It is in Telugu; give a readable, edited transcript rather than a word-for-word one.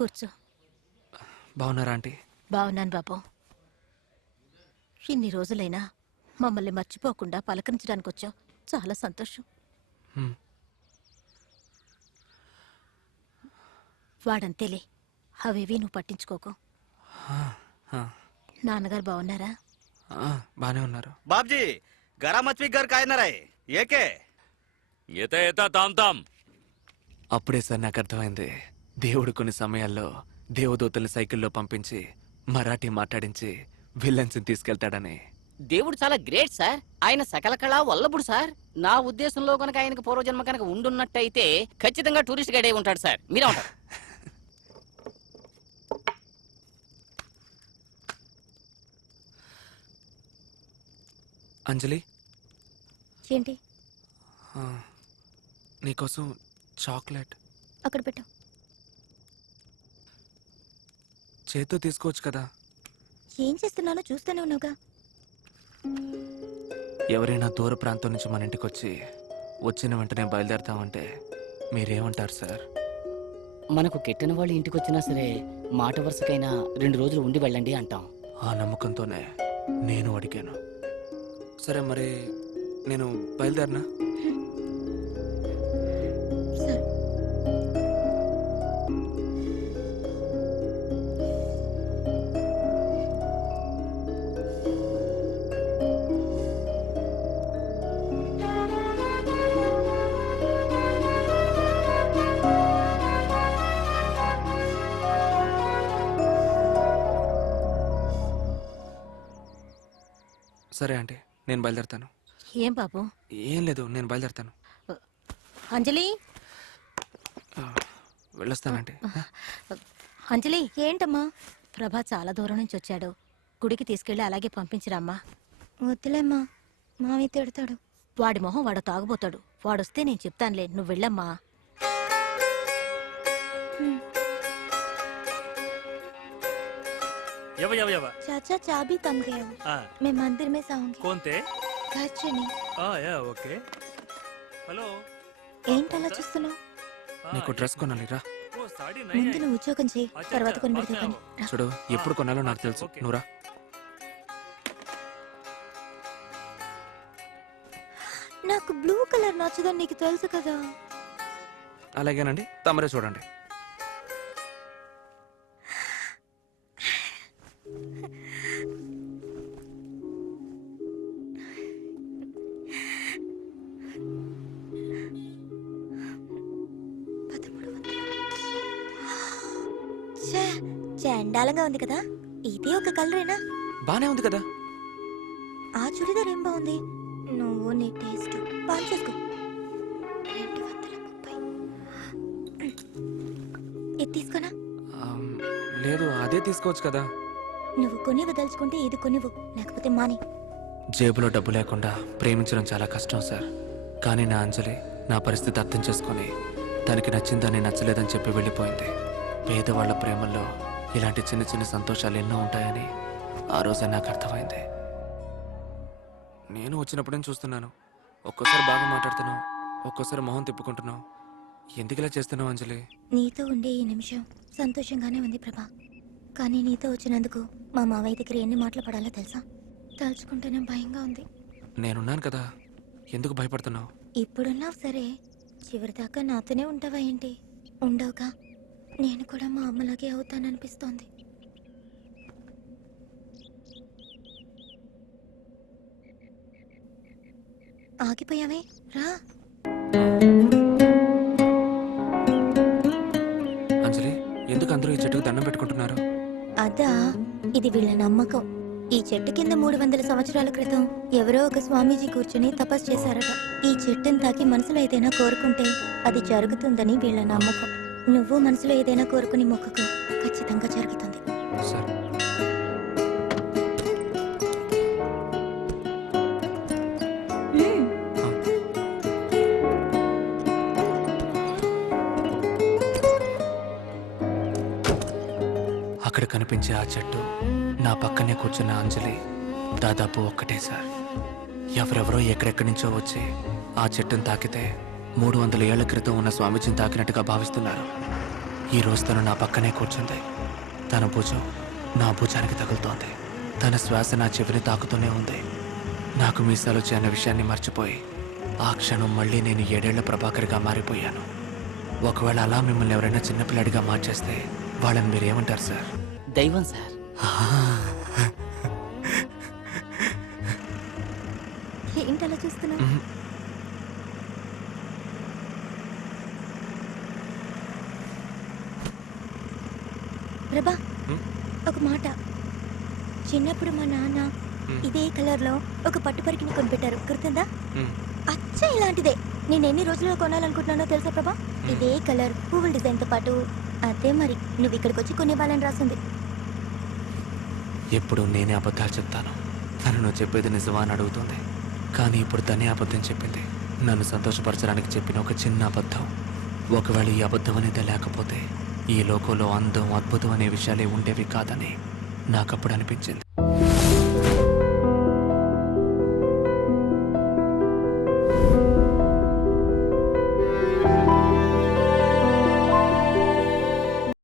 కూర్చో. బాగున్నారా ఆంటీ? బాగున్నాను బాబు. ఇన్ని రోజులైనా మమ్మల్ని మర్చిపోకుండా పలకరించడానికి వచ్చావు, చాలా సంతోషం. వాడంతేలే, అవేవి నువ్వు పట్టించుకోకు. నాన్నగారు బాగున్నారా? బానే ఉన్నారు. బాబ్జీ గరా మచ్వి గర్ కాయనరాయ్ ఏకే ఏతా తామ్ తామ్. అప్పుడే సార్ నాకు అర్థమైంది, దేవుడు కొన్ని సమయాల్లో దేవదూతల్ని సైకిల్లో పంపించి మరాఠీ మాట్లాడించి విలన్స్ తీసుకెళ్తాడని. దేవుడు చాలా గ్రేట్ సార్. ఆయన సకల కళా వల్లభుడు సార్. నా ఉద్దేశంలో కనుక ఆయనకు పూర్వజన్మ కనుక ఉండున్నట్టయితే ఖచ్చితంగా టూరిస్ట్ గైడ్ అయి ఉంటాడు సార్. మీరే ఉంటారు. అంజలి, ఏంటి? నీకోసం చాక్లెట్. అక్కడ పెట్టు. చేత్తో తీసుకోవచ్చు కదా. ఏం చేస్తున్నానో చూస్తూనే ఉన్నావుగా. ఎవరైనా దూర ప్రాంతం నుంచి మన ఇంటికి వచ్చిన వెంటనే బయలుదేరతామంటే మీరేమంటారు సార్? మనకు కెట్టిన వాళ్ళు ఇంటికి వచ్చినా సరే మాట వరుసకైనా 2 రోజులు ఉండి వెళ్ళండి అంటాం. ఆ నమ్మకంతోనే నేను అడిగాను. సరే మరి నేను బయలుదేరినా? సరే ఆంటీ, నేను బయలుదేరుతాను. ఏం బాబు? ఏం లేదు, నేను బయలుదేరుతాను. అంజలి, వెళ్ళొస్తానంటే. అంజలి. ఏంటమ్మా? ప్రభా చాలా దూరం నుంచి వచ్చాడు, గుడికి తీసుకెళ్లి అలాగే పంపించిరమ్మా. వద్దులేమ్మా, మావి తిడతాడు. వాడి మొహం వాడు తాగుబోతాడు. వాడొస్తే నేను చెప్తానులే, నువ్వు వెళ్ళమ్మా. चाचा चाबी कम गया हो। मैं मंदिर में जाऊंगी। कौन थे? घर चली। ओके. हेलो. ఏంటలా చూస్తున్నావు? నీకు డ్రెస్ కొనాలి, రా. ముందు నువ్వు ఉద్యోగం చేయి, తర్వాత కొని పెడతా కానీ. చూడు, ఎప్పుడు కొనాలో నాకు తెలుసు, నువ్వురా. నాకు బ్లూ కలర్ నచ్చదని నీకు తెలుసు కదా. అలాగేనండి, తమరే చూడండి. చండాలంగా ఉంది కదా. ఇది ఒక కలరేనా? బానే ఉంది కదా. ఆ చుడిదార్ ఏం బాగుంది. నువ్వు నీ టేస్ట్ బాగా చేసుకో. 230. ఇది తీసుకోనా? లేదు, అదే తీసుకోవచ్చు కదా. నువ్వు కొని వదలుచుకుంటే ఇది కొనివ్వు, లేకపోతే మాని. జేబులో డబ్బు లేకుండా ప్రేమించడం చాలా కష్టం సార్. కానీ నా అంజలి నా పరిస్థితి అర్థం చేసుకుని తనకి నచ్చిందని నచ్చలేదని చెప్పి వెళ్ళిపోయింది. పేదవాళ్ల ప్రేమల్లో ఇలాంటి చిన్న చిన్న సంతోషాలు ఎన్నో ఉంటాయని ఆ రోజే నాకు అర్థమైంది. నేను వచ్చినప్పుడే చూస్తున్నాను, ఒక్కోసారి బాగా మాట్లాడుతున్నావు, ఒక్కోసారి మొహం తిప్పుకుంటున్నావు. ఎందుకు ఇలా చేస్తున్నావు అంజలి? నీతో ఉండే ఈ నిమిషం సంతోషంగానే ఉంది ప్రభా. కానీ నీతో వచ్చినందుకు మా మావయ్య దగ్గర ఎన్ని మాటలు పడాలో తెలుసా? తలుచుకుంటేనే భయంగా ఉంది. నేనున్నాను కదా, ఎందుకు భయపడుతున్నావు? ఇప్పుడున్నావు సరే, చివరిదాకా నాతోనే ఉంటావా ఏంటి? ఉండవుగా. నేను కూడా మా అమ్మలాగే అవుతాననిపిస్తోంది. ఆగిపోయావే, రా. అంజలి, ఎందుకు అందరూ ఈ చెట్టుకు దండం పెట్టుకుంటున్నారు? అదా, ఇది వీళ్ళ నమ్మకం. ఈ చెట్టు కింద 300 సంవత్సరాల క్రితం ఎవరో ఒక స్వామీజీ కూర్చుని తపస్సు చేశారట. ఈ చెట్టుని తాకి మనసులో ఏదైనా కోరుకుంటే అది జరుగుతుందని వీళ్ళ నమ్మకం. నువ్వు మనసులో ఏదైనా కోరుకుని మొక్కకు, ఖచ్చితంగా జరుగుతుంది. సరే. అక్కడ కనిపించే ఆ చెట్టు, నా పక్కనే కూర్చున్న అంజలి దాదాపు ఒక్కటే సార్. ఎవరెవరో ఎక్కడెక్కడి నుంచో వచ్చి ఆ చెట్టును తాకితే 300 ఏళ్ల క్రితం ఉన్న స్వామీజీని తాకినట్టుగా భావిస్తున్నారు. ఈ రోజు తను నా పక్కనే కూర్చుంది. తన భుజం నా భుజానికి తగులుతోంది. తన శ్వాస నా చెవిని తాకుతూనే ఉంది. నాకు మీసాలు అన్న విషయాన్ని మర్చిపోయి ఆ క్షణం మళ్ళీ నేను 7 ఏళ్ల ప్రభాకర్గా మారిపోయాను. ఒకవేళ అలా మిమ్మల్ని ఎవరైనా చిన్నపిల్లాడిగా మార్చేస్తే వాళ్ళని మీరేమంటారు సార్? దైవం సార్. ఏంటి అలా చూస్తున్నా? ప్రభా, ఒక మాట. చిన్నప్పుడు మా నాన్న ఇదే కలర్ లో ఒక పట్టు పరికిని కొనిపెట్టారు, గుర్తుందా? అచ్చ ఇలాంటిదే. నేను ఎన్ని రోజుల్లో కొనాలనుకుంటున్నానో తెలుసా ప్రభా? ఇదే కలర్, పువ్వుల డిజైన్ తో పాటు. అదే మరి నువ్వు ఇక్కడికి వచ్చి కొనేవాళ్ళని రాసింది. ఎప్పుడు నేనే అబద్ధాలు చెప్తాను. తను నువ్వు చెప్పేది నిజమా అని అడుగుతుంది. కానీ ఇప్పుడు తనే అబద్ధం చెప్పింది. నన్ను సంతోషపరచడానికి చెప్పిన ఒక చిన్న అబద్ధం. ఒకవేళ ఈ అబద్ధం అనేది లేకపోతే ఈ లోకంలో అందం, అద్భుతం అనే విషయాలే ఉండేవి కాదని నాకప్పుడు అనిపించింది.